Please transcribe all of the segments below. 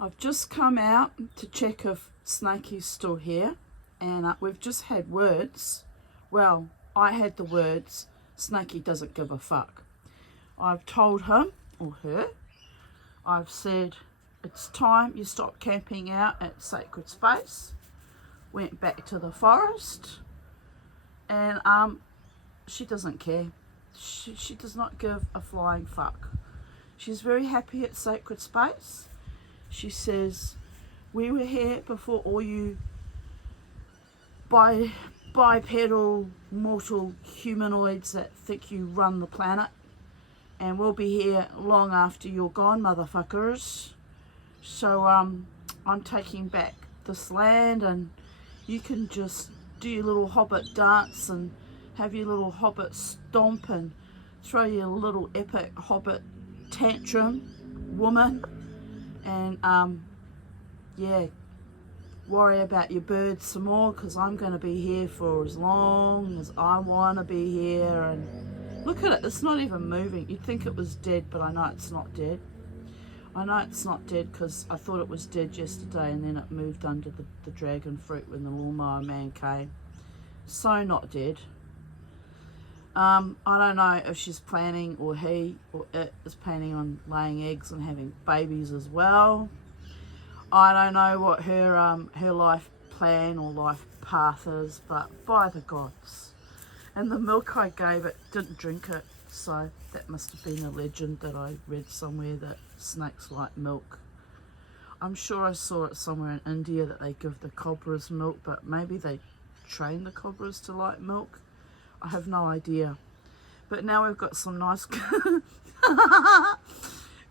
I've just come out to check if Snakey's still here, and we've just had words. Well, I had the words, Snakey doesn't give a fuck. I've told him, or her, I've said, it's time you stop camping out at sacred space. Went back to the forest, and she doesn't care. She does not give a flying fuck. She's very happy at sacred space. She says, we were here before all you bipedal mortal humanoids that think you run the planet, and we'll be here long after you're gone, motherfuckers. So I'm taking back this land, and you can just do your little hobbit dance and have your little hobbit stomp and throw your little epic hobbit tantrum, woman, and yeah, worry about your birds some more, because I'm going to be here for as long as I want to be here. And look at it, it's not even moving. You'd think it was dead, but I know it's not dead. I know it's not dead because I thought it was dead yesterday, and then it moved under the dragon fruit when the lawnmower man came. So not dead. I don't know if she's planning, or he or it is planning on laying eggs and having babies as well. I don't know what her life plan or life path is, but by the gods. And the milk I gave it, didn't drink it, so that must have been a legend that I read somewhere, that snakes like milk. I'm sure I saw it somewhere in India that they give the cobras milk, but maybe they train the cobras to like milk. I have no idea. But now we've got some nice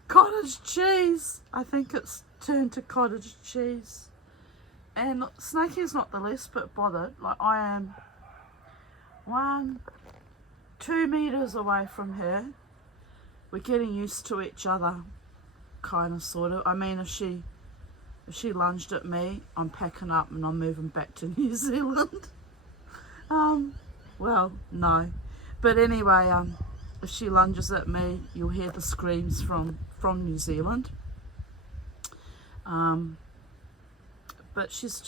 cottage cheese. I think it's turned to cottage cheese. And Snakey's not the least bit bothered. Like, I am 2 meters away from her. We're getting used to each other, kind of, sort of. I mean, if she lunged at me, I'm packing up and I'm moving back to New Zealand. Well, no. But anyway, if she lunges at me, you'll hear the screams from New Zealand. But she's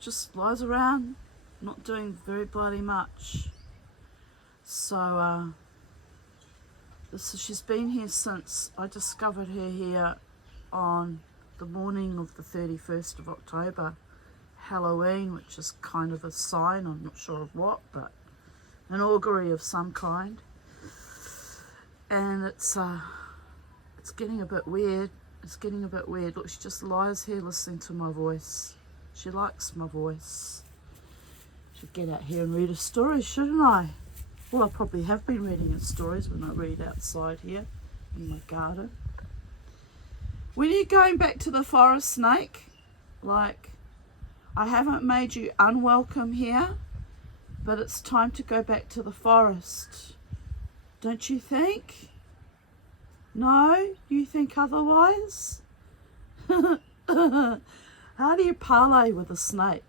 just lies around, not doing very bloody much. So she's been here since I discovered her here on the morning of the 31st of October, Halloween, which is kind of a sign, I'm not sure of what, but an augury of some kind. And it's getting a bit weird. It's getting a bit weird. Look, she just lies here listening to my voice. She likes my voice. Should get out here and read a story, shouldn't I? Well, I probably have been reading her stories when I read outside here in my garden. When are you going back to the forest, Snake? Like, I haven't made you unwelcome here, but it's time to go back to the forest. Don't you think? No? You think otherwise? How do you parlay with a snake?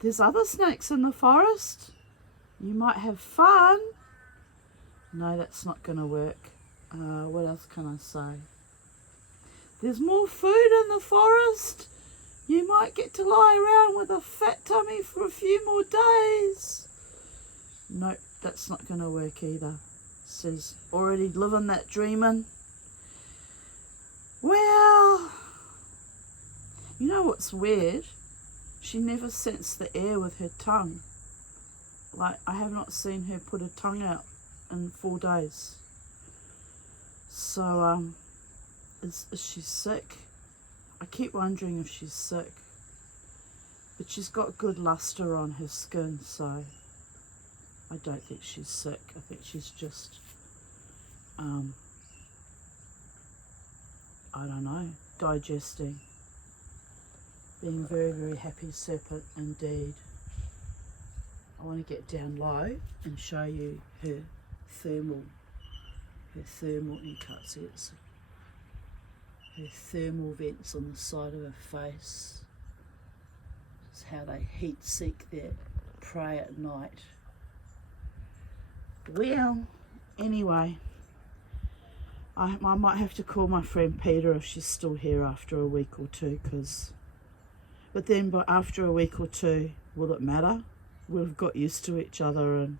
There's other snakes in the forest. You might have fun. No, that's not going to work. What else can I say? There's more food in the forest. You might get to lie around with a fat tummy for a few more days. Nope, that's not going to work either. Says, already living that dreaming. Well, you know what's weird? She never scents the air with her tongue. Like, I have not seen her put her tongue out in 4 days. So, is she sick? I keep wondering if she's sick. But she's got good luster on her skin, so I don't think she's sick. I think she's just, I don't know, digesting. Being very, very happy serpent indeed. I want to get down low and show you her thermal, you can't see it, her thermal vents on the side of her face. It's how they heat seek their prey at night. Well, anyway, I might have to call my friend Peter if she's still here after a week or two, but then after a week or two, will it matter? We'll have got used to each other and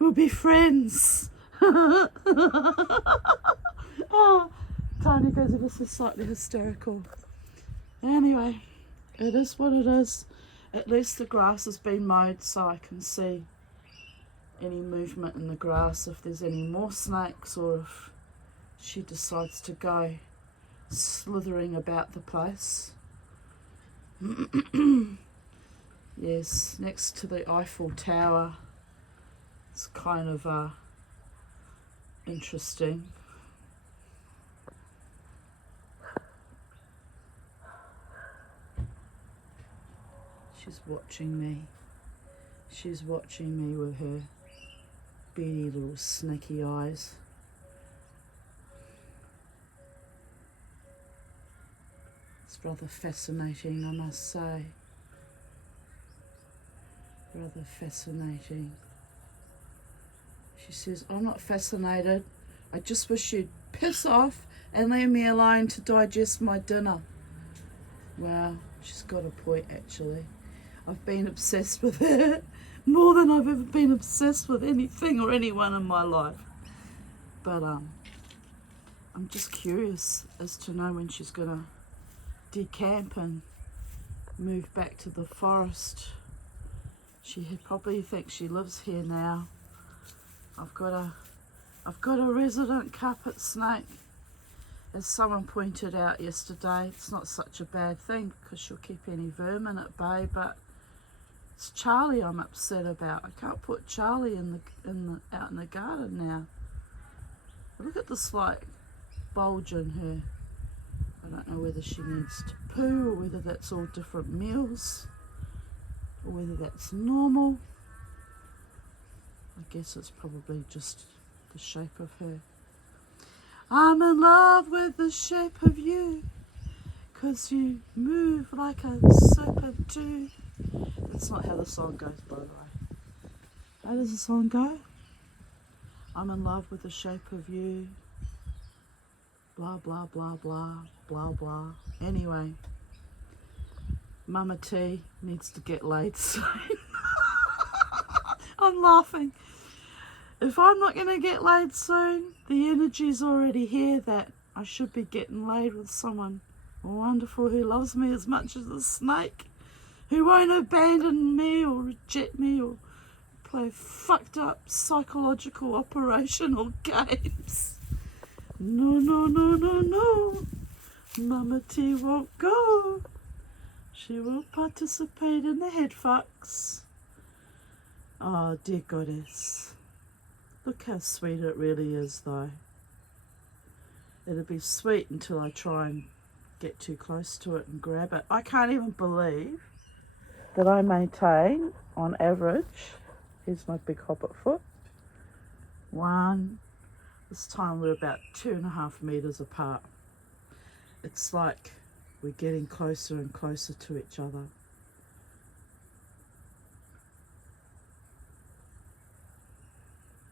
we'll be friends. Oh, Tiny goes ever so slightly hysterical. Anyway, it is what it is. At least the grass has been mowed so I can see any movement in the grass, if there's any more snakes or if she decides to go slithering about the place. Yes, next to the Eiffel Tower. It's kind of interesting. She's watching me. She's watching me with her beady little snaky eyes. It's rather fascinating, I must say. Rather fascinating. She says, I'm not fascinated. I just wish you'd piss off and leave me alone to digest my dinner. Wow, she's got a point actually. I've been obsessed with her more than I've ever been obsessed with anything or anyone in my life. But I'm just curious as to know when she's gonna decamp and move back to the forest. She probably thinks she lives here now. I've got a resident carpet snake. As someone pointed out yesterday, it's not such a bad thing because she'll keep any vermin at bay, but it's Charlie I'm upset about. I can't put Charlie out in the garden now. Look at the slight bulge in her. I don't know whether she needs to poo or whether that's all different meals or whether that's normal. I guess it's probably just the shape of her. I'm in love with the shape of you, 'cause you move like a serpent too. That's not how the song goes, by the way. How does the song go? I'm in love with the shape of you. Blah, blah, blah, blah, blah, blah. Anyway, Mama T needs to get laid soon. I'm laughing. If I'm not going to get laid soon, the energy's already here that I should be getting laid with someone wonderful who loves me as much as a snake, who won't abandon me or reject me or play fucked up psychological operational games. No, no, no, no, no. Mama T won't go. She won't participate in the head fucks. Oh, dear goddess. Look how sweet it really is, though. It'll be sweet until I try and get too close to it and grab it. I can't even believe that I maintain, on average, here's my big hobbit foot, this time we're about 2.5 meters apart. It's like we're getting closer and closer to each other.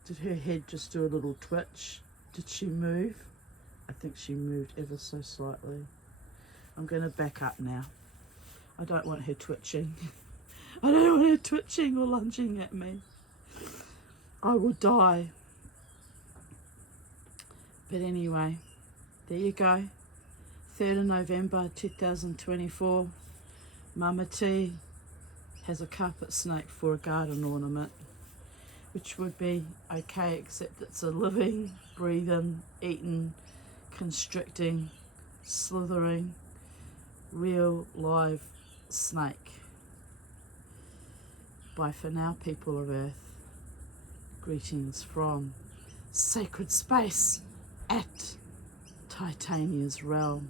Did her head just do a little twitch? Did she move? I think she moved ever so slightly. I'm going to back up now. I don't want her twitching. I don't want her twitching or lunging at me. I will die. But anyway, there you go. 3rd of November 2024. Mama T has a carpet snake for a garden ornament, which would be okay, except it's a living, breathing, eating, constricting, slithering, real live snake. Bye for now, people of Earth. Greetings from sacred space at Titania's realm.